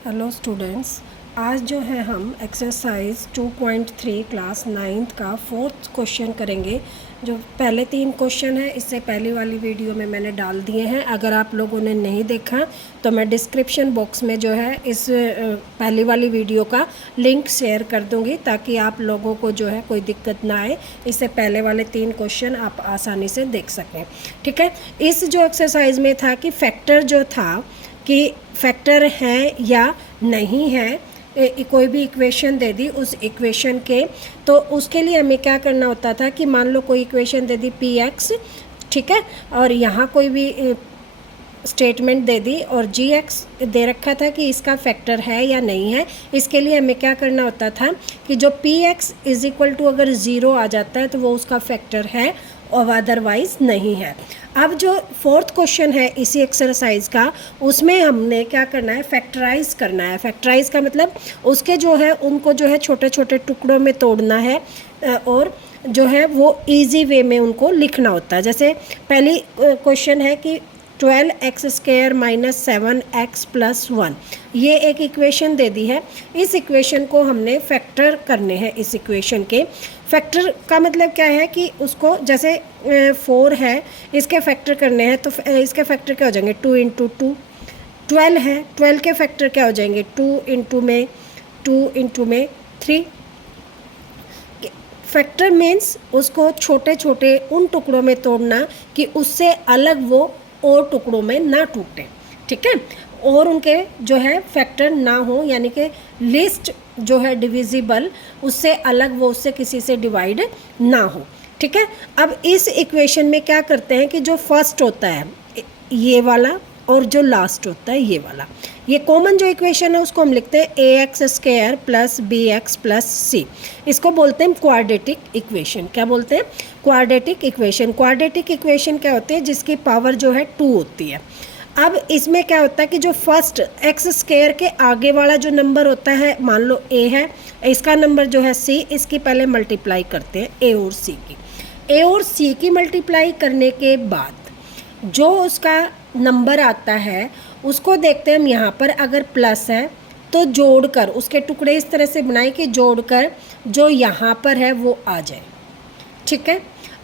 Hello students, आज जो है हम एक्सरसाइज 2.3 क्लास 9th का फोर्थ क्वेश्चन करेंगे। जो पहले 3 क्वेश्चन है इससे पहले वाली वीडियो में मैंने डाल दिए हैं। अगर आप लोगों ने नहीं देखा तो मैं डिस्क्रिप्शन बॉक्स में जो है इस पहली वाली वीडियो का लिंक शेयर कर दूंगी ताकि आप लोगों को जो है कोई दिक्कत ना आए। इससे पहले वाले 3 क्वेश्चन आप आसानी से देख सकें। ठीक है, इस जो एक्सरसाइज में था कि फैक्टर जो था कि फैक्टर है या नहीं है, कोई भी इक्वेशन दे दी उस इक्वेशन के, तो उसके लिए हमें क्या करना होता था कि मान लो कोई इक्वेशन दे दी पी एक्स, ठीक है, और यहाँ कोई भी स्टेटमेंट दे दी और जी एक्स दे रखा था कि इसका फैक्टर है या नहीं है। इसके लिए हमें क्या करना होता था कि जो P X is equal to अगर ज़ीरो आ जाता है तो वो उसका फैक्टर है और अदरवाइज़ नहीं है। अब जो फोर्थ क्वेश्चन है इसी एक्सरसाइज का, उसमें हमने क्या करना है, फैक्टराइज करना है। फैक्टराइज का मतलब उसके जो है उनको जो है छोटे छोटे टुकड़ों में तोड़ना है और जो है वो इजी वे में उनको लिखना होता है। जैसे पहली क्वेश्चन है कि 12x² माइनस 7x प्लस 1, ये एक इक्वेशन दे दी है। इस इक्वेशन को हमने फैक्टर करने हैं। इस इक्वेशन के फैक्टर का मतलब क्या है कि उसको जैसे 4 है, इसके फैक्टर करने हैं तो इसके फैक्टर क्या हो जाएंगे, 2 इंटू 2। 12 है, 12 के फैक्टर क्या हो जाएंगे, 2 इंटू में 3। फैक्टर मीन्स उसको छोटे छोटे उन टुकड़ों में तोड़ना कि उससे अलग वो और टुकड़ों में ना टूटे। ठीक है, और उनके जो है फैक्टर ना हो, यानी कि लिस्ट जो है डिविजिबल, उससे अलग वो उससे किसी से डिवाइड ना हो। ठीक है, अब इस इक्वेशन में क्या करते हैं कि जो फर्स्ट होता है ये वाला और जो लास्ट होता है ये वाला, ये कॉमन जो इक्वेशन है उसको हम लिखते हैं ax² plus bx plus c। इसको बोलते हैं क्वाड्रेटिक इक्वेशन। क्या बोलते हैं, क्वाड्रेटिक इक्वेशन। क्वाड्रेटिक इक्वेशन क्या होती है, जिसकी पावर जो है 2 होती है। अब इसमें क्या होता है कि जो फर्स्ट x² के आगे वाला जो नंबर होता है, मान लो a है, इसका नंबर जो है c, इसकी पहले मल्टीप्लाई करते हैं a और c की। a और c की मल्टीप्लाई करने के बाद जो उसका नंबर आता है उसको देखते हैं हम। यहाँ पर अगर प्लस है तो जोड़कर उसके टुकड़े इस तरह से बनाए कि जोड़कर जो यहाँ पर है वो आ जाए। ठीक है,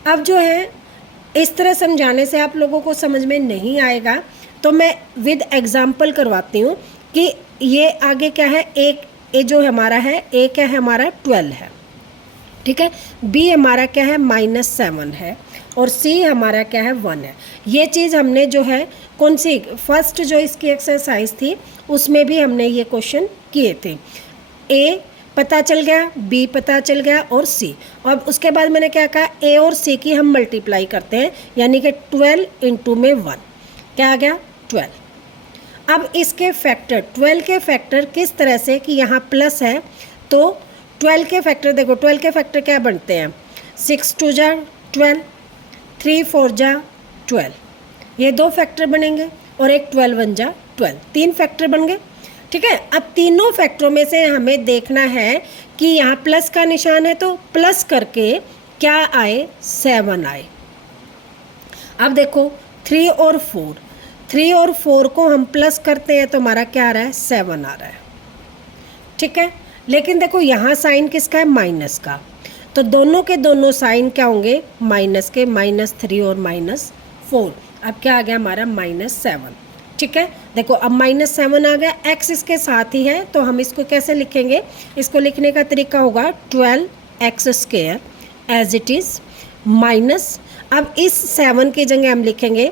अब जो है इस तरह समझाने से आप लोगों को समझ में नहीं आएगा, तो मैं विद एग्जाम्पल करवाती हूँ कि ये आगे क्या है, एक ए जो हमारा है, ए क्या है हमारा 12 है। ठीक है, बी हमारा क्या है -7 है और सी हमारा क्या है 1 है। ये चीज़ हमने जो है कौन सी फर्स्ट जो इसकी एक्सरसाइज थी उसमें भी हमने ये क्वेश्चन किए थे। ए पता चल गया, बी पता चल गया और सी। और उसके बाद मैंने क्या कहा, ए और सी की हम मल्टीप्लाई करते हैं, यानी कि 12 इंटू में 1 क्या आ गया 12। अब इसके फैक्टर 12 के फैक्टर किस तरह से कि यहाँ प्लस है तो 12 के फैक्टर देखो, 12 के फैक्टर क्या बनते हैं, 6 2 जा 12, 3 4 जा 12, ये 2 फैक्टर बनेंगे और एक 12 1 जा 12, 3 फैक्टर बन गए। ठीक है, अब तीनों फैक्टरों में से हमें देखना है कि यहाँ प्लस का निशान है तो प्लस करके क्या आए, 7 आए। अब देखो 3 और 4 को हम प्लस करते हैं तो हमारा क्या आ रहा है, 7 आ रहा है। ठीक है, लेकिन देखो यहाँ साइन किसका है, माइनस का, तो दोनों के दोनों साइन क्या होंगे, माइनस के, -3 और -4। अब क्या आ गया हमारा -7। ठीक है, देखो अब -7 आ गया, x इसके साथ ही है तो हम इसको कैसे लिखेंगे, इसको लिखने का तरीका होगा 12x² as it is minus, अब इस 7 की जगह हम लिखेंगे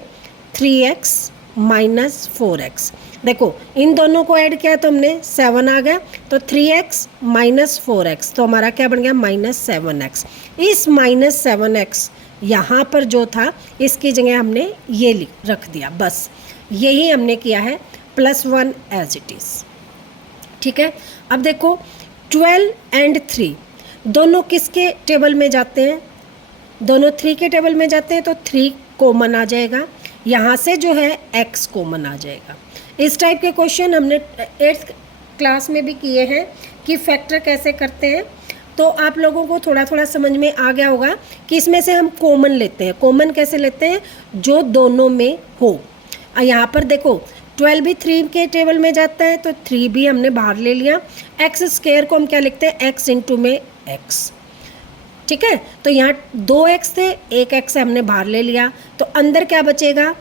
3x माइनस 4x। देखो इन दोनों को ऐड किया तो हमने 7 आ गया, तो 3x माइनस 4x तो हमारा क्या बन गया, -7x। इस -7x यहाँ पर जो था इसकी जगह हमने ये रख दिया, बस यही हमने किया है, +1 एज इट इज़। ठीक है, अब देखो 12 एंड 3 दोनों किसके टेबल में जाते हैं, दोनों 3 के टेबल में जाते हैं, तो 3 कॉमन आ जाएगा, यहाँ से जो है x कॉमन आ जाएगा। इस टाइप के क्वेश्चन हमने 8th क्लास में भी किए हैं कि फैक्टर कैसे करते हैं, तो आप लोगों को थोड़ा थोड़ा समझ में आ गया होगा कि इसमें से हम कॉमन लेते हैं। कॉमन कैसे लेते हैं, जो दोनों में हो। यहाँ पर देखो 12 भी 3 के टेबल में जाता है, तो 3 भी हमने बाहर ले लिया। एक्स स्क्वायर को हम क्या लिखते हैं, एक्स इंटू में एक्स। ठीक है, तो यहाँ 2 एक्स थे, 1 एक्स हमने बाहर ले लिया, तो अंदर क्या बचेगा,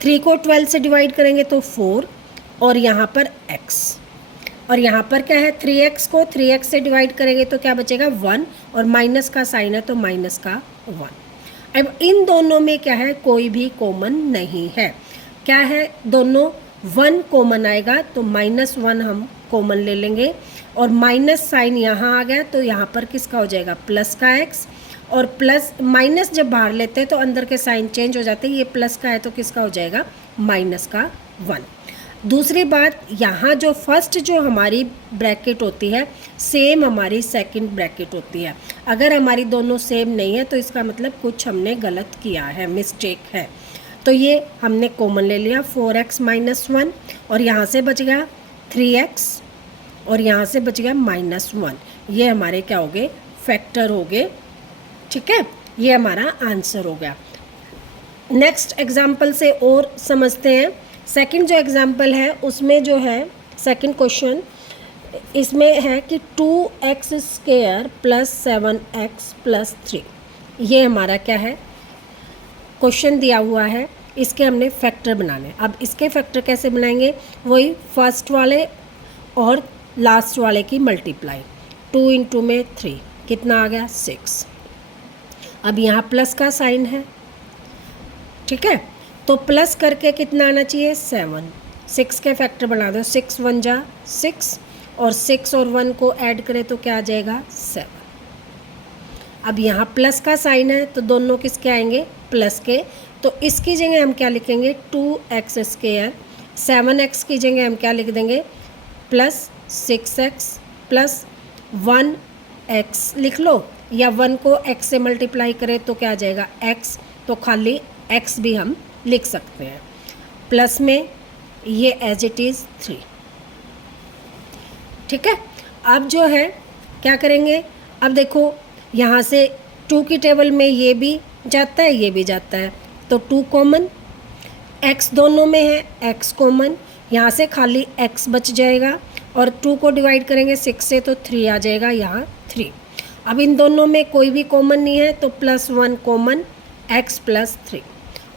3 को 12 से डिवाइड करेंगे तो 4, और यहाँ पर x, और यहाँ पर क्या है, 3x को 3x से डिवाइड करेंगे तो क्या बचेगा 1, और माइनस का साइन है तो माइनस का 1। अब इन दोनों में क्या है, कोई भी कॉमन नहीं है। क्या है, दोनों 1 कॉमन आएगा, तो -1 हम कॉमन ले लेंगे, और माइनस साइन यहाँ आ गया, तो यहाँ पर किसका हो जाएगा, प्लस का x, और प्लस माइनस जब बाहर लेते हैं तो अंदर के साइन चेंज हो जाते हैं, ये प्लस का है तो किसका हो जाएगा, माइनस का 1। दूसरी बात, यहाँ जो फर्स्ट जो हमारी ब्रैकेट होती है सेम हमारी सेकंड ब्रैकेट होती है। अगर हमारी दोनों सेम नहीं है तो इसका मतलब कुछ हमने गलत किया है, मिस्टेक है। तो ये हमने कॉमन ले लिया 4x - 1, और यहाँ से बच गया 3x, और यहाँ से बच गया -1। ये हमारे क्या हो गए, फैक्टर हो गए। ठीक है, ये हमारा आंसर हो गया। नेक्स्ट एग्जाम्पल से और समझते हैं। सेकंड जो एग्जाम्पल है उसमें जो है सेकंड क्वेश्चन इसमें है कि 2x square plus 7x plus 3, ये हमारा क्या है, क्वेश्चन दिया हुआ है, इसके हमने फैक्टर बनाने। अब इसके फैक्टर कैसे बनाएंगे, वही फर्स्ट वाले और लास्ट वाले की मल्टीप्लाई, 2 इंटू में 3 कितना आ गया 6। अब यहाँ प्लस का साइन है, ठीक है, तो प्लस करके कितना आना चाहिए 7, 6 के फैक्टर बना दो, 6 1 जा 6, और 6 और 1 को ऐड करें तो क्या आ जाएगा 7। अब यहाँ प्लस का साइन है तो दोनों किसके आएंगे, प्लस के, तो इसकी जगह हम क्या लिखेंगे 2x स्क्वायर, 7x की जगह हम क्या लिख देंगे प्लस 6x प्लस 1x लिख लो, या 1 को x से मल्टीप्लाई करें तो क्या आ जाएगा x, तो खाली x भी हम लिख सकते हैं। प्लस में ये एज इट इज़ 3। ठीक है, अब जो है क्या करेंगे, अब देखो यहाँ से 2 की टेबल में ये भी जाता है, ये भी जाता है, तो 2 कॉमन, x दोनों में है, x कॉमन, यहाँ से खाली x बच जाएगा, और 2 को डिवाइड करेंगे 6 से तो 3 आ जाएगा, यहाँ 3। अब इन दोनों में कोई भी कॉमन नहीं है तो +1 कॉमन, x प्लस 3।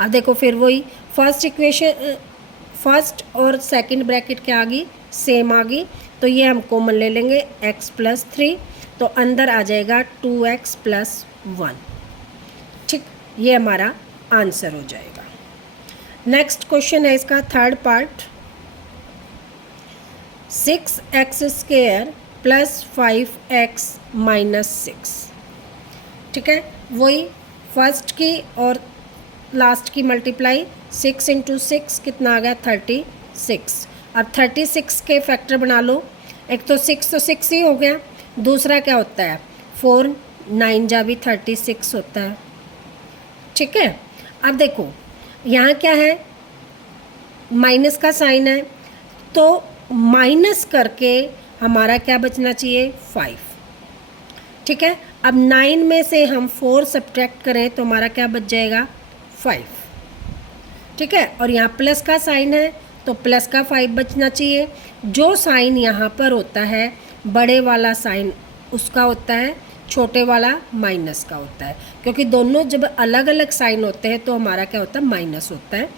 अब देखो फिर वही फर्स्ट इक्वेशन, फर्स्ट और सेकंड ब्रैकेट क्या आ गई, सेम आ गई, तो ये हम कॉमन ले लेंगे x प्लस 3, तो अंदर आ जाएगा 2x प्लस 1। ठीक, ये हमारा आंसर हो जाएगा। नेक्स्ट क्वेश्चन है इसका third part, 6x square plus 5x minus 6। ठीक है, वही फर्स्ट की और लास्ट की मल्टीप्लाई, 6 इंटू 6 कितना आ गया 36। अब 36 के फैक्टर बना लो, एक तो 6 ही हो गया, दूसरा क्या होता है 4 9 जा भी 36 होता है। ठीक है, अब देखो यहाँ क्या है, माइनस का साइन है, तो माइनस करके हमारा क्या बचना चाहिए 5। ठीक है, अब 9 में से हम 4 सब्ट्रैक्ट करें तो हमारा क्या बच जाएगा 5। ठीक है, और यहाँ प्लस का साइन है तो प्लस का 5 बचना चाहिए। जो साइन यहाँ पर होता है बड़े वाला साइन उसका होता है, छोटे वाला माइनस का होता है, क्योंकि दोनों जब अलग अलग साइन होते हैं तो हमारा क्या होता है माइनस होता है।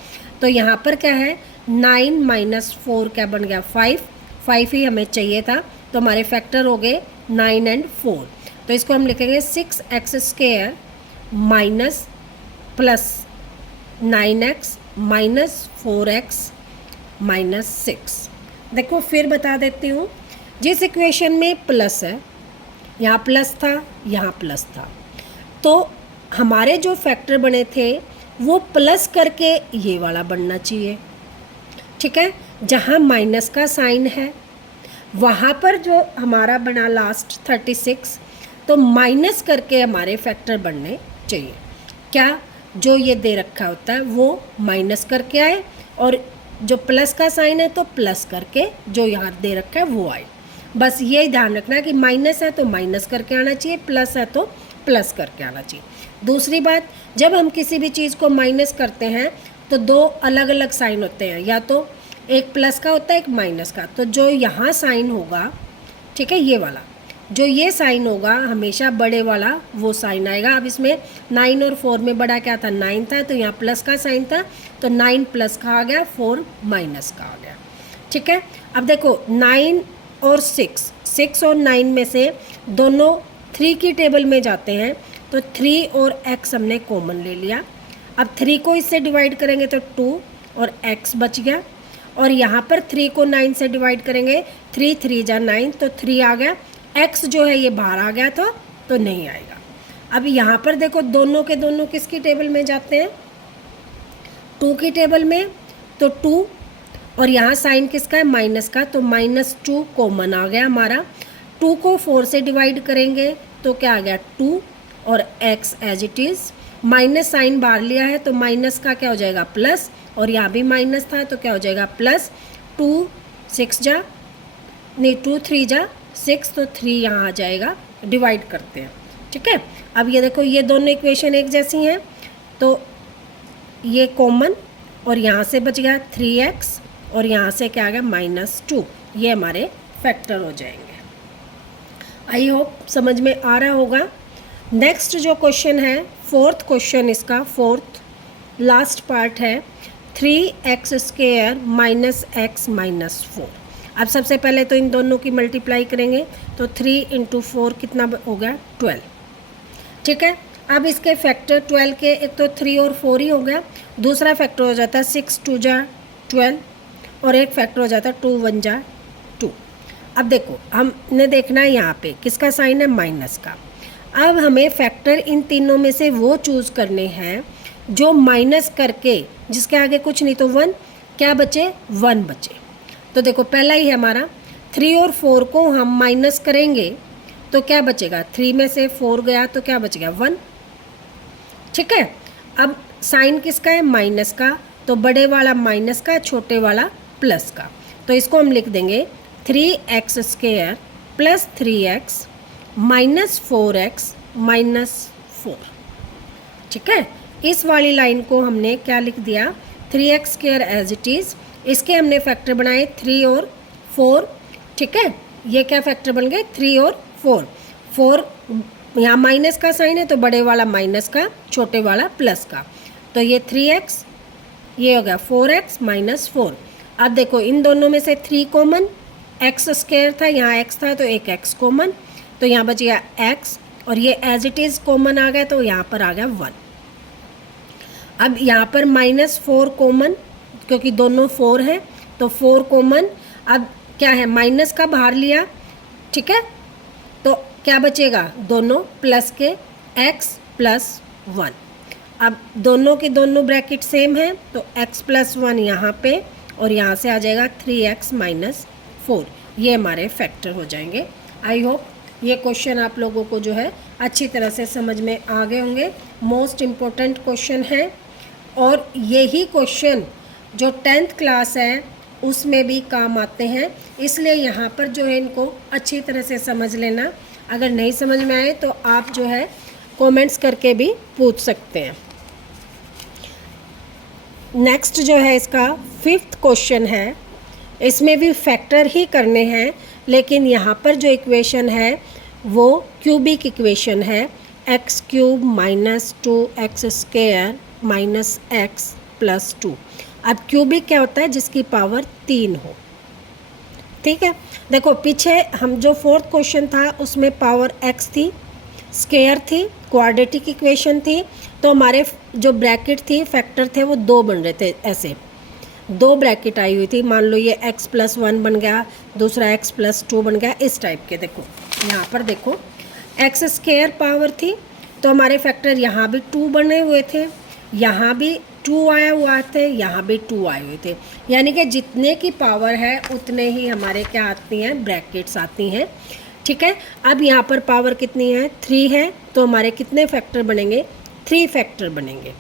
तो यहाँ पर क्या है 9 माइनस 4 क्या बन गया 5 ही हमें चाहिए था, तो हमारे फैक्टर हो गए 9 और 4। तो इसको हम लिखेंगे 6x square minus plus 9x minus 4x minus 6। देखो फिर बता देती हूँ, जिस इक्वेशन में प्लस है, यहाँ प्लस था, यहाँ प्लस था, तो हमारे जो फैक्टर बने थे वो प्लस करके ये वाला बनना चाहिए। ठीक है, जहाँ माइनस का साइन है वहाँ पर जो हमारा बना लास्ट 36, तो माइनस करके हमारे फैक्टर बनने चाहिए। क्या, जो ये दे रखा होता है वो माइनस करके आए, और जो प्लस का साइन है तो प्लस करके जो यहाँ दे रखा है वो आए। बस ये ध्यान रखना कि माइनस है तो माइनस करके आना चाहिए, प्लस है तो प्लस करके आना चाहिए। दूसरी बात, जब हम किसी भी चीज़ को माइनस करते हैं तो 2 अलग अलग साइन होते हैं, या तो एक प्लस का होता है एक माइनस का। तो जो यहाँ साइन होगा, ठीक है, ये वाला जो ये साइन होगा हमेशा बड़े वाला वो साइन आएगा। अब इसमें 9 और 4 में बड़ा क्या था, 9 था, तो यहाँ प्लस का साइन था तो 9 प्लस का आ गया, 4 माइनस का आ गया। ठीक है, अब देखो 9 और 6 और 9 में से दोनों 3 की टेबल में जाते हैं, तो 3 और x हमने कॉमन ले लिया। अब 3 को इससे डिवाइड करेंगे तो 2 और x बच गया, और यहाँ पर 3 को 9 से डिवाइड करेंगे, 3 3 जा 9 तो 3 आ गया। x जो है ये बाहर आ गया था तो नहीं आएगा। अब यहाँ पर देखो दोनों के दोनों किसकी टेबल में जाते हैं, 2 की टेबल में, तो 2 और यहाँ साइन किसका है, माइनस का, तो -2 कॉमन आ गया हमारा। 2 को 4 से डिवाइड करेंगे तो क्या आ गया, 2 और x as it is, minus sign बाहर लिया है तो माइनस का क्या हो जाएगा, प्लस, और यहाँ भी माइनस था तो क्या हो जाएगा, प्लस। 2 6 जा नहीं 2 3 जा 6 तो 3 यहाँ आ जाएगा, डिवाइड करते हैं। ठीक है, अब ये देखो ये दोनों इक्वेशन एक जैसी हैं तो ये कॉमन, और यहाँ से बच गया 3x और यहाँ से क्या आ गया, -2, ये हमारे फैक्टर हो जाएंगे। आई होप समझ में आ रहा होगा। नेक्स्ट जो क्वेश्चन है, फोर्थ क्वेश्चन, इसका फोर्थ लास्ट पार्ट है, 3x² - x - 4। अब सबसे पहले तो इन दोनों की मल्टीप्लाई करेंगे तो 3 × 4 कितना हो गया, 12। ठीक है, अब इसके फैक्टर 12 के, एक तो 3 और 4 ही हो गया, दूसरा फैक्टर हो जाता है 6 2 जा 12, और एक फैक्टर हो जाता है 2 1 जा 2। अब देखो हमने देखना है यहाँ पे किसका साइन है, माइनस का। अब हमें फैक्टर इन तीनों में से वो चूज़ करने हैं जो माइनस करके जिसके आगे कुछ नहीं, तो 1 क्या बचे, 1 बचे। तो देखो पहला ही है हमारा, 3 और 4 को हम माइनस करेंगे तो क्या बचेगा, 3 में से 4 गया तो क्या बच गया, 1। ठीक है, अब साइन किसका है, माइनस का, तो बड़े वाला माइनस का, छोटे वाला प्लस का। तो इसको हम लिख देंगे 3x² + 3x - 4x - 4। ठीक है, इस वाली लाइन को हमने क्या लिख दिया, 3x² एज इट इज़, इसके हमने फैक्टर बनाए 3 और 4। ठीक है, ये क्या फैक्टर बन गए, 3 और 4। 4 यहाँ माइनस का साइन है तो बड़े वाला माइनस का, छोटे वाला प्लस का, तो ये 3x, ये हो गया 4x - 4। अब देखो इन दोनों में से 3 कॉमन, x² था, यहाँ x था तो एक x कॉमन, तो यहाँ बच गया x, और ये एज इट इज़ कॉमन आ गया तो यहाँ पर आ गया 1। अब यहाँ पर -4 कॉमन, क्योंकि दोनों 4 हैं तो 4 कॉमन। अब क्या है, माइनस का बाहर लिया, ठीक है, तो क्या बचेगा, दोनों प्लस के x + 1। अब दोनों के दोनों ब्रैकेट सेम हैं तो x + 1 यहाँ पे, और यहाँ से आ जाएगा 3x - 4, ये हमारे फैक्टर हो जाएंगे। आई होप ये क्वेश्चन आप लोगों को जो है अच्छी तरह से समझ में आ गए होंगे। मोस्ट इम्पोर्टेंट क्वेश्चन है, और यही क्वेश्चन जो 10th क्लास है उसमें भी काम आते हैं, इसलिए यहाँ पर जो है इनको अच्छी तरह से समझ लेना। अगर नहीं समझ में आए तो आप जो है कमेंट्स करके भी पूछ सकते हैं। नेक्स्ट जो है इसका 5th क्वेश्चन है, इसमें भी फैक्टर ही करने हैं, लेकिन यहाँ पर जो इक्वेशन है वो क्यूबिक इक्वेशन है, x³ - 2x² - x + 2। अब क्यूबिक क्या होता है, जिसकी पावर 3 हो। ठीक है, देखो पीछे हम जो 4th क्वेश्चन था उसमें पावर x थी, स्क्वायर थी, क्वाड्रेटिक इक्वेशन थी, तो हमारे जो ब्रैकेट थी, फैक्टर थे, वो 2 बन रहे थे, ऐसे 2 ब्रैकेट आई हुई थी। मान लो ये x + 1 बन गया, दूसरा x + 2 बन गया, इस टाइप के। देखो यहाँ पर देखो x² पावर थी तो हमारे फैक्टर यहाँ भी 2 बने हुए थे, यहाँ भी 2 आया हुआ थे, यहाँ भी 2 आए हुए थे, यानी कि जितने की पावर है उतने ही हमारे क्या आती हैं, ब्रैकेट्स आती हैं। ठीक है, अब यहाँ पर पावर कितनी है, 3 है, तो हमारे कितने फैक्टर बनेंगे, 3 फैक्टर बनेंगे।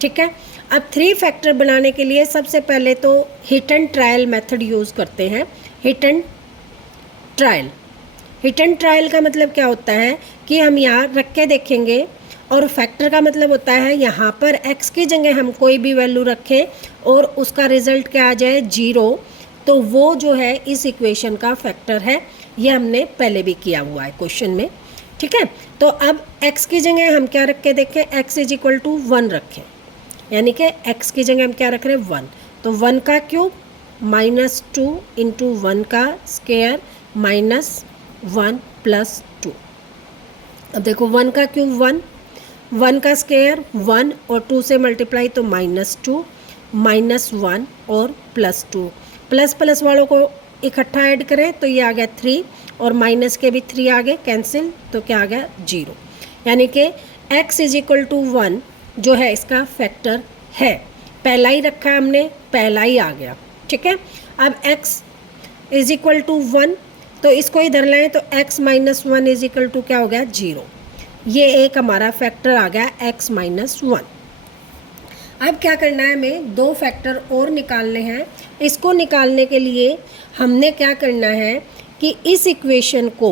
ठीक है, अब 3 फैक्टर बनाने के लिए सबसे पहले तो hit and trial method use करते हैं। Hit and trial, hit and trial का मतलब क्या होता है कि हम यहाँ रख के देखेंगे, और फैक्टर का मतलब होता है यहाँ पर x की जगह हम कोई भी वैल्यू रखें और उसका रिजल्ट क्या आ जाए 0, तो वो जो है इस इक्वेशन का फैक्टर है। ये हमने पहले भी किया हुआ है क्वेश्चन में, ठीक है। तो अब x की जगह हम क्या रख के देखें, x इज इक्वल टू 1 रखें, यानी कि x की जगह हम क्या रख रहे हैं 1, तो 1 का क्यूब -2 इंटू 1 का स्क्वायर -1 प्लस 2। अब देखो 1 का क्यूब 1, 1 का स्क्वायर 1 और 2 से मल्टीप्लाई तो -2 -1 और +2, प्लस प्लस वालों को इकट्ठा ऐड करें तो ये आ गया 3 और माइनस के भी 3 आ गए कैंसिल, तो क्या आ गया 0, यानी कि x इज इक्वल टू 1 जो है इसका फैक्टर है। पहला ही रखा है हमने, पहला ही आ गया, ठीक है। अब x इज इक्वल टू 1, तो इसको इधर लाएं तो x minus 1 is equal to क्या हो गया 0। ये एक हमारा फैक्टर आ गया x माइनस 1। अब क्या करना है, हमें 2 फैक्टर और निकालने हैं। इसको निकालने के लिए हमने क्या करना है कि इस इक्वेशन को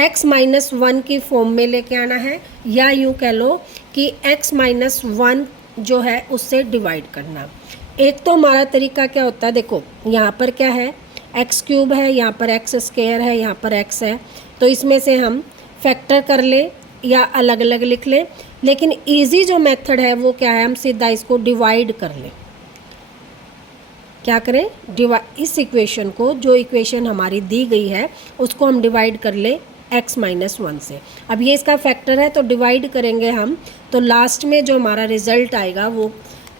x माइनस 1 की फॉर्म में लेके आना है, या यूँ कह लो कि x माइनस 1 जो है उससे डिवाइड करना। एक तो हमारा तरीका क्या होता है, देखो यहाँ पर क्या है x क्यूब है, यहाँ पर x स्क्वायर है, यहाँ पर x है, तो इसमें से हम फैक्टर कर ले या अलग अलग लिख लें, लेकिन इजी जो मेथड है वो क्या है, हम सीधा इसको डिवाइड कर लें। क्या करें, इस इक्वेशन को, जो इक्वेशन हमारी दी गई है उसको हम डिवाइड कर ले x माइनस 1 से। अब ये इसका फैक्टर है तो डिवाइड करेंगे हम, तो लास्ट में जो हमारा रिजल्ट आएगा वो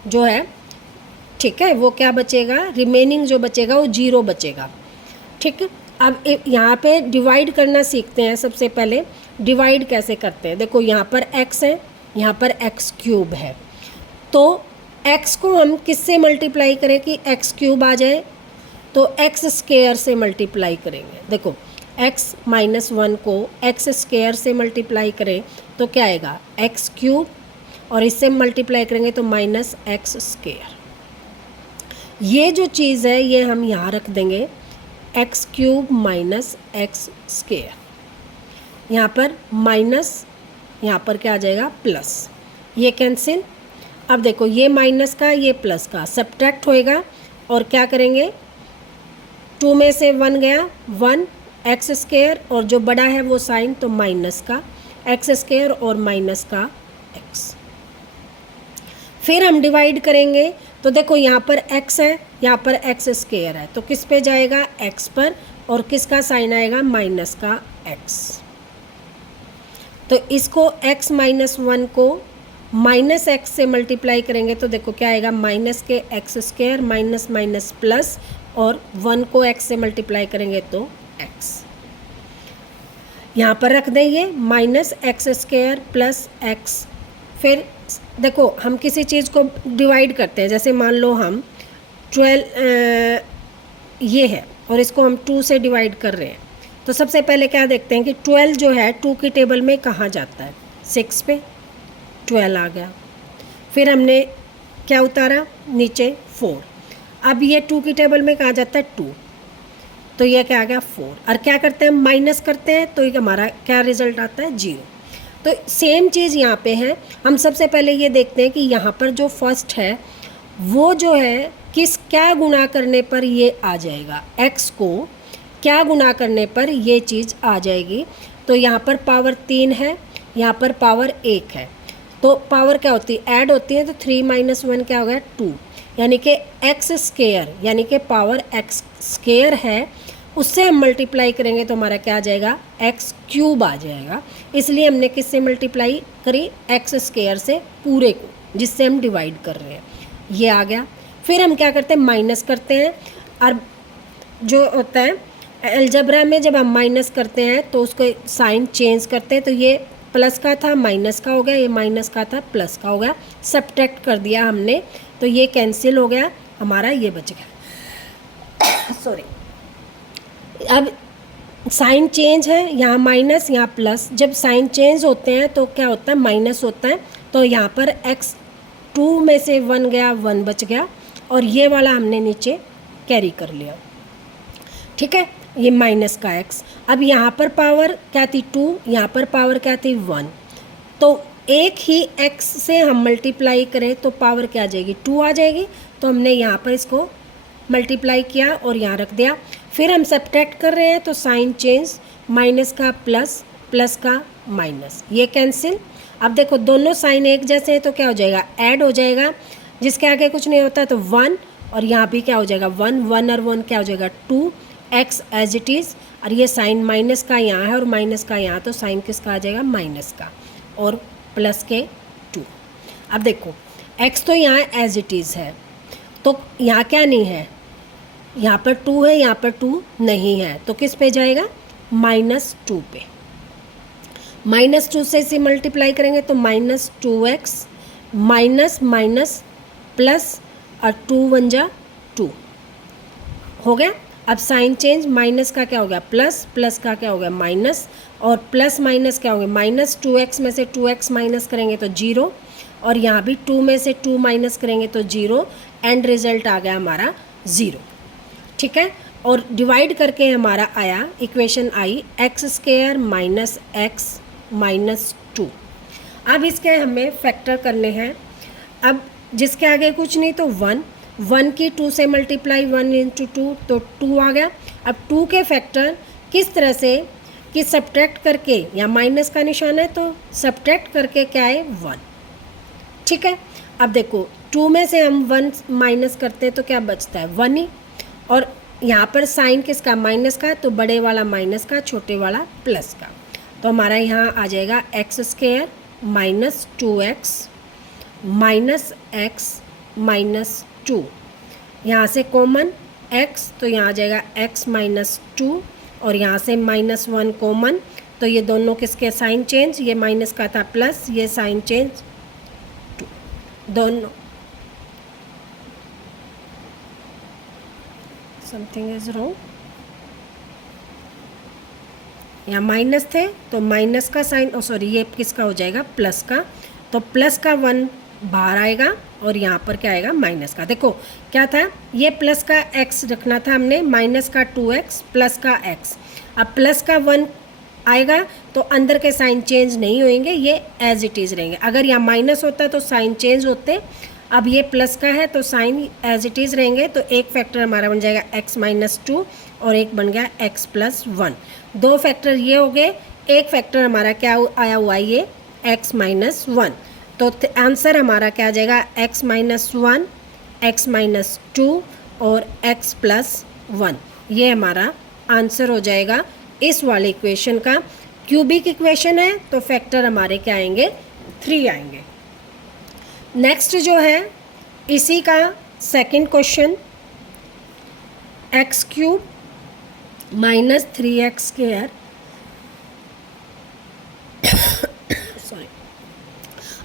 जो है, ठीक है, वो क्या बचेगा, रिमेनिंग जो बचेगा वो 0 बचेगा, ठीक है। अब यहाँ पे डिवाइड करना सीखते हैं। सबसे पहले डिवाइड कैसे करते हैं, देखो यहाँ पर x है, यहाँ पर x क्यूब है, तो x को हम किससे मल्टीप्लाई करें कि x क्यूब आ जाए, तो x स्क्वायर से मल्टीप्लाई करेंगे। देखो x माइनस 1 को x स्क्वायर से मल्टीप्लाई करें तो क्या आएगा x क्यूब, और इससे मल्टीप्लाई करेंगे तो माइनस x स्क्वायर। ये जो चीज़ है ये हम यहाँ रख देंगे, x cube minus x square, यहाँ पर माइनस, यहाँ पर क्या आ जाएगा प्लस, ये कैंसिल। अब देखो ये माइनस का ये प्लस का सब्ट्रैक्ट होएगा, और क्या करेंगे 2 में से 1 गया 1 x स्क्वायर, और जो बड़ा है वो साइन तो माइनस का x स्क्वायर और माइनस का x। फिर हम डिवाइड करेंगे तो देखो यहाँ पर x है, यहाँ पर x स्क्वायर है, तो किस पे जाएगा x पर, और किसका साइन आएगा माइनस का x। तो इसको x माइनस 1 को माइनस x से मल्टीप्लाई करेंगे तो देखो क्या आएगा, माइनस के x square minus minus plus, और 1 को x से मल्टीप्लाई करेंगे तो x। यहाँ पर रख दें ये minus x square plus x। फिर देखो हम किसी चीज़ को डिवाइड करते हैं, जैसे मान लो हम 12 ये है और इसको हम 2 से डिवाइड कर रहे हैं, तो सबसे पहले क्या देखते हैं कि 12 जो है 2 की टेबल में कहाँ जाता है, 6 पे 12 आ गया। फिर हमने क्या उतारा नीचे 4, अब ये 2 की टेबल में कहाँ जाता है 2, तो ये क्या आ गया 4, और क्या करते हैं माइनस करते हैं तो ये हमारा क्या रिजल्ट आता है 0। तो सेम चीज़ यहाँ पे है। हम सबसे पहले ये देखते हैं कि यहाँ पर जो फर्स्ट है वो जो है क्या गुणा करने पर ये आ जाएगा, x को क्या गुणा करने पर ये चीज़ आ जाएगी। तो यहाँ पर पावर 3 है, यहाँ पर पावर 1 है, तो पावर क्या होती है ऐड होती है, तो 3 माइनस 1 क्या हो गया 2, यानी कि x स्क्वायर यानी कि पावर x स्क्वायर है, उससे हम मल्टीप्लाई करेंगे तो हमारा क्या आ जाएगा x क्यूब आ जाएगा। इसलिए हमने किससे मल्टीप्लाई करी, x स्क्वायर से पूरे को, जिससे हम डिवाइड कर रहे हैं, ये आ गया। फिर हम क्या करते हैं माइनस करते हैं, और जो होता है अलजेब्रा में जब हम माइनस करते हैं तो उसको साइन चेंज करते हैं, तो ये प्लस का था माइनस का हो गया, ये माइनस का था प्लस का हो गया, सब्ट्रैक्ट कर दिया हमने तो ये कैंसिल हो गया, हमारा ये बच गया सॉरी। अब साइन चेंज है, यहाँ माइनस यहाँ प्लस, जब साइन चेंज होते हैं तो क्या होता है माइनस होता है, तो यहाँ पर x 2 में से 1 गया 1 बच गया, और ये वाला हमने नीचे कैरी कर लिया, ठीक है। ये माइनस का x। अब यहाँ पर पावर क्या थी 2, यहाँ पर पावर क्या थी 1, तो एक ही x से हम मल्टीप्लाई करें तो पावर क्या आ जाएगी 2 आ जाएगी। तो हमने यहाँ पर इसको मल्टीप्लाई किया और यहाँ रख दिया। फिर हम सब्ट्रैक्ट कर रहे हैं तो साइन चेंज, माइनस का प्लस, प्लस का माइनस, ये कैंसिल। अब देखो दोनों साइन एक जैसे हैं तो क्या हो जाएगा ऐड हो जाएगा, जिसके आगे कुछ नहीं होता तो 1, और यहाँ भी क्या हो जाएगा 1, 1 और 1 क्या हो जाएगा 2x एज इट इज़। और ये साइन माइनस का यहाँ है और माइनस का यहाँ, तो साइन किसका आ जाएगा माइनस का और प्लस के 2। अब देखो x तो यहाँ एज इट इज़ है, तो यहाँ क्या नहीं है, यहाँ पर 2 है, यहाँ पर 2 नहीं है, तो किस पे जाएगा -2 पे। -2 से इसे मल्टीप्लाई करेंगे तो -2x माइनस माइनस प्लस और 2 1 जा 2 हो गया। अब साइन चेंज, माइनस का क्या हो गया प्लस, प्लस का क्या हो गया माइनस, और प्लस माइनस क्या हो गया -2x में से 2x माइनस करेंगे तो 0, और यहाँ भी 2 में से 2 माइनस करेंगे तो 0, एंड रिजल्ट आ गया हमारा 0। ठीक है, और डिवाइड करके हमारा आया, इक्वेशन आई x² माइनस x माइनस 2। अब इसके हमें फैक्टर करने हैं। अब जिसके आगे कुछ नहीं तो 1, 1 की 2 से मल्टीप्लाई 1 इंटू 2 तो 2 आ गया। अब 2 के फैक्टर किस तरह से कि सब्ट्रैक्ट करके, या माइनस का निशान है तो सब्ट्रैक्ट करके क्या है 1। ठीक है, अब देखो 2 में से हम 1 माइनस करते हैं तो क्या बचता है 1 ही, और यहाँ पर साइन किसका माइनस का, तो बड़े वाला माइनस का, छोटे वाला प्लस का। तो हमारा यहाँ आ जाएगा x² minus 2x minus x minus 2, यहाँ से कॉमन x तो यहाँ आ जाएगा x माइनस 2, और यहाँ से -1 कॉमन, तो ये दोनों किसके साइन चेंज, ये माइनस का था प्लस, ये साइन चेंज 2 दोनों, समथिंग इज रॉन्ग, यहाँ माइनस थे तो माइनस का साइन, सॉरी ये किसका हो जाएगा प्लस का, तो प्लस का 1 बाहर आएगा और यहाँ पर क्या आएगा माइनस का। देखो क्या था, ये प्लस का x रखना था हमने, माइनस का 2x प्लस का x। अब प्लस का 1 आएगा तो अंदर के साइन चेंज नहीं होंगे, ये एज इट इज़ रहेंगे। अगर यहाँ माइनस होता तो साइन चेंज होते, अब ये प्लस का है तो साइन एज इट इज़ रहेंगे। तो एक फैक्टर हमारा बन जाएगा x माइनस 2 और एक बन गया x प्लस 1। दो फैक्टर ये हो गए, एक फैक्टर हमारा क्या आया हुआ है ये x माइनस 1। तो आंसर हमारा क्या आ जाएगा x माइनस 1, x माइनस 2 और x प्लस 1। ये हमारा आंसर हो जाएगा इस वाले इक्वेशन का। क्यूबिक इक्वेशन है तो फैक्टर हमारे क्या आएंगे 3 आएंगे। नेक्स्ट जो है इसी का second question, x³ minus 3x²। Sorry,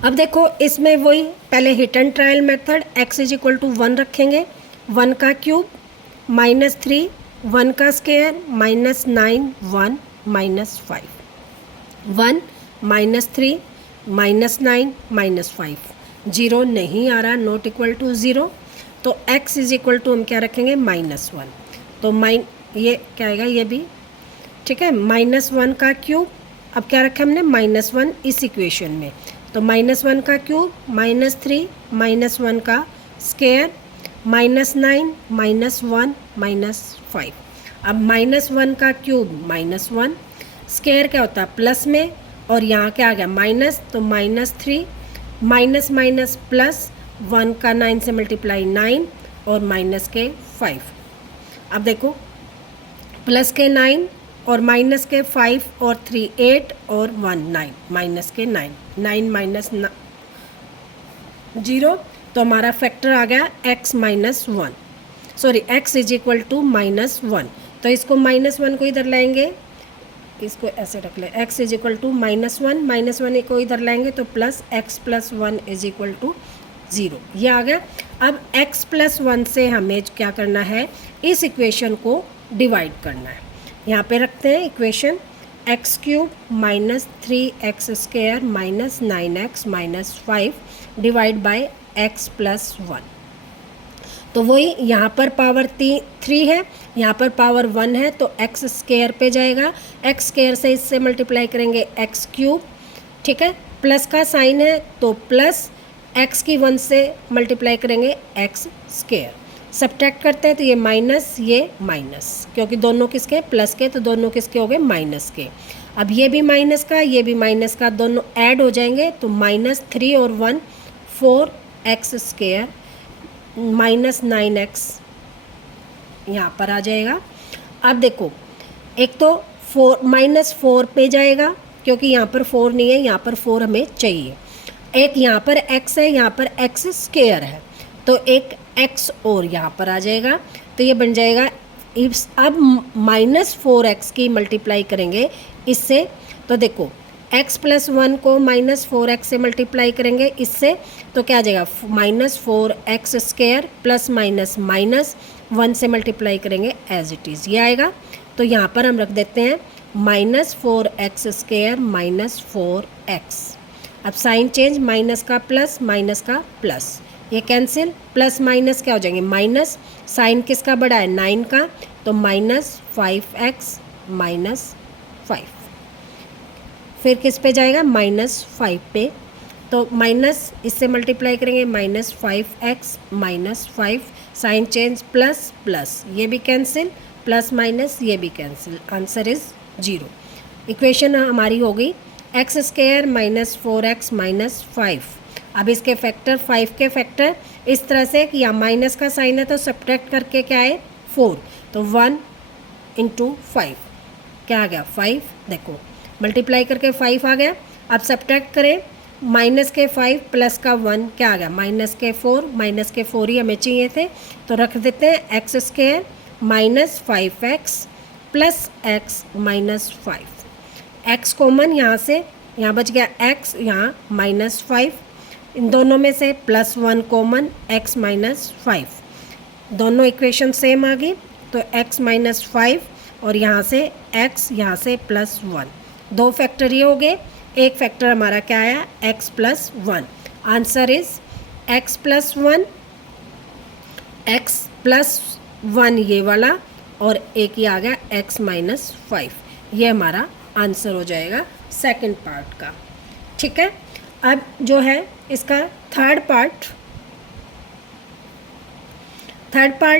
अब देखो इसमें वही पहले hit and trial method, x is equal to 1 रखेंगे, 1 का क्यूब -3, 1 का स्क्वायर -9, 1 -5, 1 -3 -9 -5, 0 नहीं आ रहा, नॉट इक्वल टू 0, तो x इज इक्वल टू हम क्या रखेंगे -1। तो ये क्या आएगा ये भी ठीक है, -1 का क्यूब, अब क्या रखा हमने -1 इस इक्वेशन में, तो -1 का क्यूब -3 -1 का स्क्वायर -9 -1 -5। अब -1 का क्यूब -1 स्क्वायर क्या होता है प्लस में, और यहाँ क्या आ गया माइनस, तो -3 माइनस माइनस प्लस, 1 का 9 से मल्टीप्लाई 9 और माइनस के 5। अब देखो प्लस के 9 और माइनस के 5 और 3 8 और 1 9, माइनस के 9 9 माइनस 0, तो हमारा फैक्टर आ गया x minus 1, sorry x is equal to -1। तो इसको -1 को इधर लाएंगे, इसको ऐसे रख ले, x इज इक्वल टू -1 को इधर लाएंगे तो plus x plus 1 is equal to 0, ये आ गया। अब x प्लस 1 से हमें क्या करना है, इस इक्वेशन को डिवाइड करना है। यहाँ पे रखते हैं equation, x³ minus 3x² minus 9x minus 5 divide by x plus 1। तो वही यहाँ पर पावर 3 है, यहाँ पर पावर 1 है, तो एक्स स्क्वायर पे जाएगा, एक्स स्क्वायर से इससे मल्टीप्लाई करेंगे एक्स क्यूब, ठीक है। प्लस का साइन है तो प्लस, एक्स की 1 से मल्टीप्लाई करेंगे एक्स स्क्वायर, सब्ट्रैक्ट करते हैं तो ये माइनस, क्योंकि दोनों किसके प्लस के, तो दोनों किसके हो गए माइनस के। अब ये भी माइनस का, ये भी माइनस का, दोनों ऐड हो जाएंगे तो -3 और 1 4x स्क्वायर -9x यहाँ पर आ जाएगा। अब देखो, एक तो -4 पे जाएगा क्योंकि यहाँ पर 4 नहीं है, यहाँ पर 4 हमें चाहिए। एक यहाँ पर x है, यहाँ पर x स्क्वायर है, तो एक x और यहाँ पर आ जाएगा, तो ये बन जाएगा। अब -4x की मल्टीप्लाई करेंगे इससे, तो देखो x + 1 को -4x से मल्टीप्लाई करेंगे इससे, तो क्या आ जाएगा -4x स्क्वायर प्लस माइनस 1 से मल्टीप्लाई करेंगे एज इट इज़, ये आएगा। तो यहाँ पर हम रख देते हैं -4x स्क्वायर -4x। अब साइन चेंज, माइनस का प्लस, ये कैंसिल, प्लस माइनस क्या हो जाएंगे माइनस, साइन किसका बड़ा है 9 का, तो -5x -5, फिर किस पे जाएगा -5 पे, तो माइनस इससे मल्टीप्लाई करेंगे -5x -5, साइन चेंज प्लस, ये भी कैंसिल, प्लस माइनस ये भी कैंसिल, आंसर इज़ 0। इक्वेशन हमारी हो गई x स्क्वायर -4x -5। अब इसके फैक्टर 5 के फैक्टर इस तरह से कि यहाँ माइनस का साइन है तो सब्ट्रैक्ट करके क्या है 4, तो 1 × 5 क्या आ गया 5, देखो मल्टीप्लाई करके 5 आ गया। अब सब्ट्रैक्ट करें, माइनस के 5 प्लस का 1 क्या आ गया -4 ही हमें चाहिए थे, तो रख देते हैं x square -5x plus x -5, x common यहाँ से, यहाँ बच गया x, यहाँ -5, इन दोनों में से +1 कॉमन x -5, दोनों इक्वेशन सेम आ गई, तो x -5 और यहाँ से x, यहाँ से +1, दो फैक्टर ये हो गए, एक फैक्टर हमारा क्या आया x + 1, आंसर इज़ x + 1 ये वाला, और एक ये आ गया x -5, ये हमारा आंसर हो जाएगा सेकंड पार्ट का, ठीक है। अब जो है इसका थर्ड पार्ट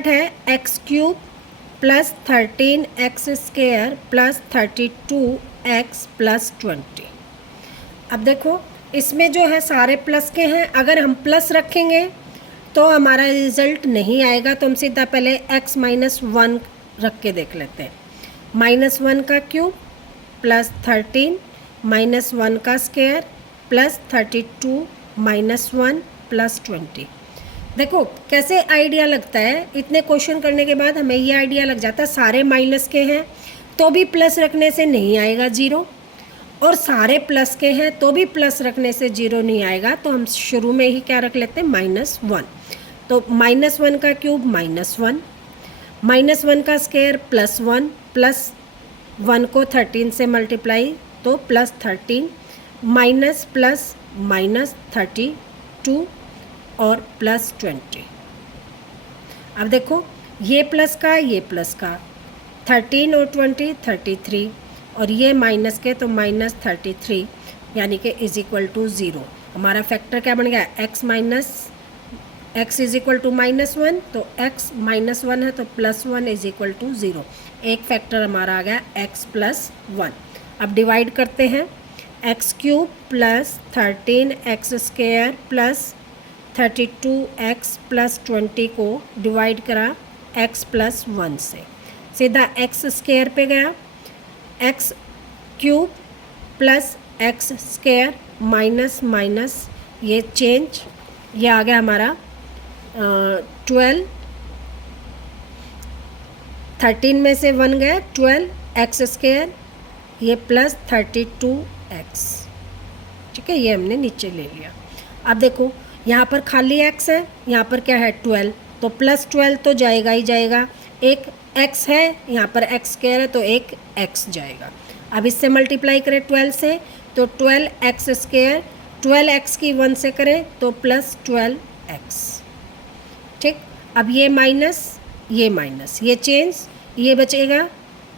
है x³ + 13x स्क्वायर + 32x + 20। अब देखो इसमें जो है सारे प्लस के हैं, अगर हम प्लस रखेंगे तो हमारा रिजल्ट नहीं आएगा, तो हम सीधा पहले x -1 रख के देख लेते हैं। -1 का क्यूब + 13 -1 का स्क्वायर + 32 -1 + 20। देखो कैसे आइडिया लगता है, इतने क्वेश्चन करने के बाद हमें ये आइडिया लग जाता है सारे माइनस के हैं तो भी प्लस रखने से नहीं आएगा 0, और सारे प्लस के हैं तो भी प्लस रखने से 0 नहीं आएगा, तो हम शुरू में ही क्या रख लेते हैं -1। तो -1 का क्यूब -1, -1 का स्क्वायर +1, प्लस 1 को 13 से मल्टीप्लाई तो +13, माइनस प्लस -32 और +20। अब देखो ये प्लस का 13 और 20 33, और ये माइनस के तो -33, यानी कि = 0। हमारा फैक्टर क्या बन गया x = -1, तो x -1 है तो +1 = 0, एक फैक्टर हमारा आ गया x + 1। अब डिवाइड करते हैं, x³ + 13x स्क्वायर + 32x + 20 को डिवाइड करा x + 1 से, सीधा x स्क्वायर पे गया, x³ + x स्क्वायर माइनस ये चेंज, ये आ गया हमारा 12, 13 में से 1 गया 12x स्क्वायर, ये + 32x, ठीक है, ये हमने नीचे ले लिया। अब देखो यहाँ पर खाली x है, यहाँ पर क्या है 12, तो +12 तो जाएगा ही जाएगा, एक x है यहाँ पर x स्क्वायर है तो एक x जाएगा। अब इससे मल्टीप्लाई करें 12 से तो 12x स्क्वायर, 12x की 1 से करें तो +12x, ठीक। अब ये माइनस ये चेंज, ये बचेगा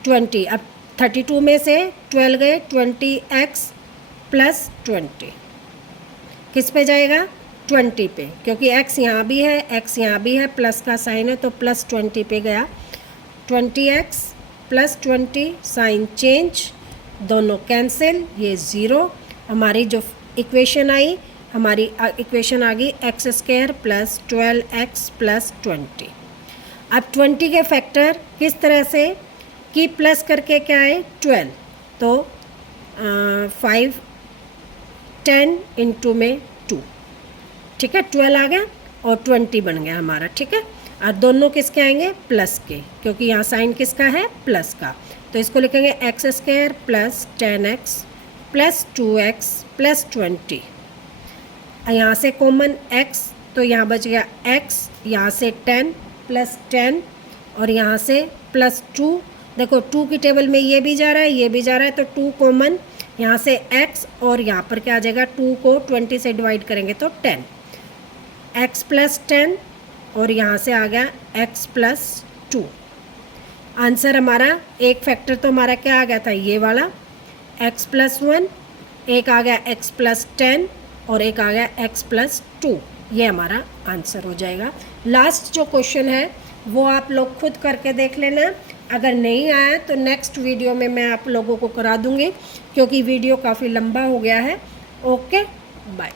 20। अब 32 में से 12 गए, 20x प्लस 20 किस पे जाएगा? 20 पे, क्योंकि x यहाँ भी है, x यहाँ भी है, प्लस का साइन है तो प्लस 20 पे गया। 20x प्लस 20 साइन चेंज, दोनों कैंसिल, ये ज़ीरो। हमारी जो इक्वेशन आई, हमारी इक्वेशन आ गई x square plus 12x plus 20। अब 20 के फैक्टर किस तरह से कि प्लस करके क्या है 12, तो 5 10 इंटू में 2, ठीक है, 12 आ गया और 20 बन गया हमारा, ठीक है। और दोनों किसके आएंगे? प्लस के, क्योंकि यहाँ साइन किसका है? प्लस का। तो इसको लिखेंगे x square plus 10x plus 2x plus 20। यहाँ से कॉमन x, तो यहाँ बच गया x, यहाँ से 10 प्लस 10 और यहाँ से प्लस 2। देखो 2 की टेबल में ये भी जा रहा है, ये भी जा रहा है, तो 2 कॉमन, यहाँ से x और यहाँ पर क्या आ जाएगा? 2 को 20 से डिवाइड करेंगे तो 10, x प्लस 10 और यहाँ से आ गया x प्लस 2। आंसर हमारा, एक फैक्टर तो हमारा क्या आ गया था? ये वाला x प्लस 1, एक आ गया x प्लस 10 और एक आ गया x प्लस 2। ये हमारा आंसर हो जाएगा। लास्ट जो क्वेश्चन है वो आप लोग खुद करके देख लेना। अगर नहीं आया तो नेक्स्ट वीडियो में मैं आप लोगों को करा दूँगी, क्योंकि वीडियो काफ़ी लंबा हो गया है। Okay, bye.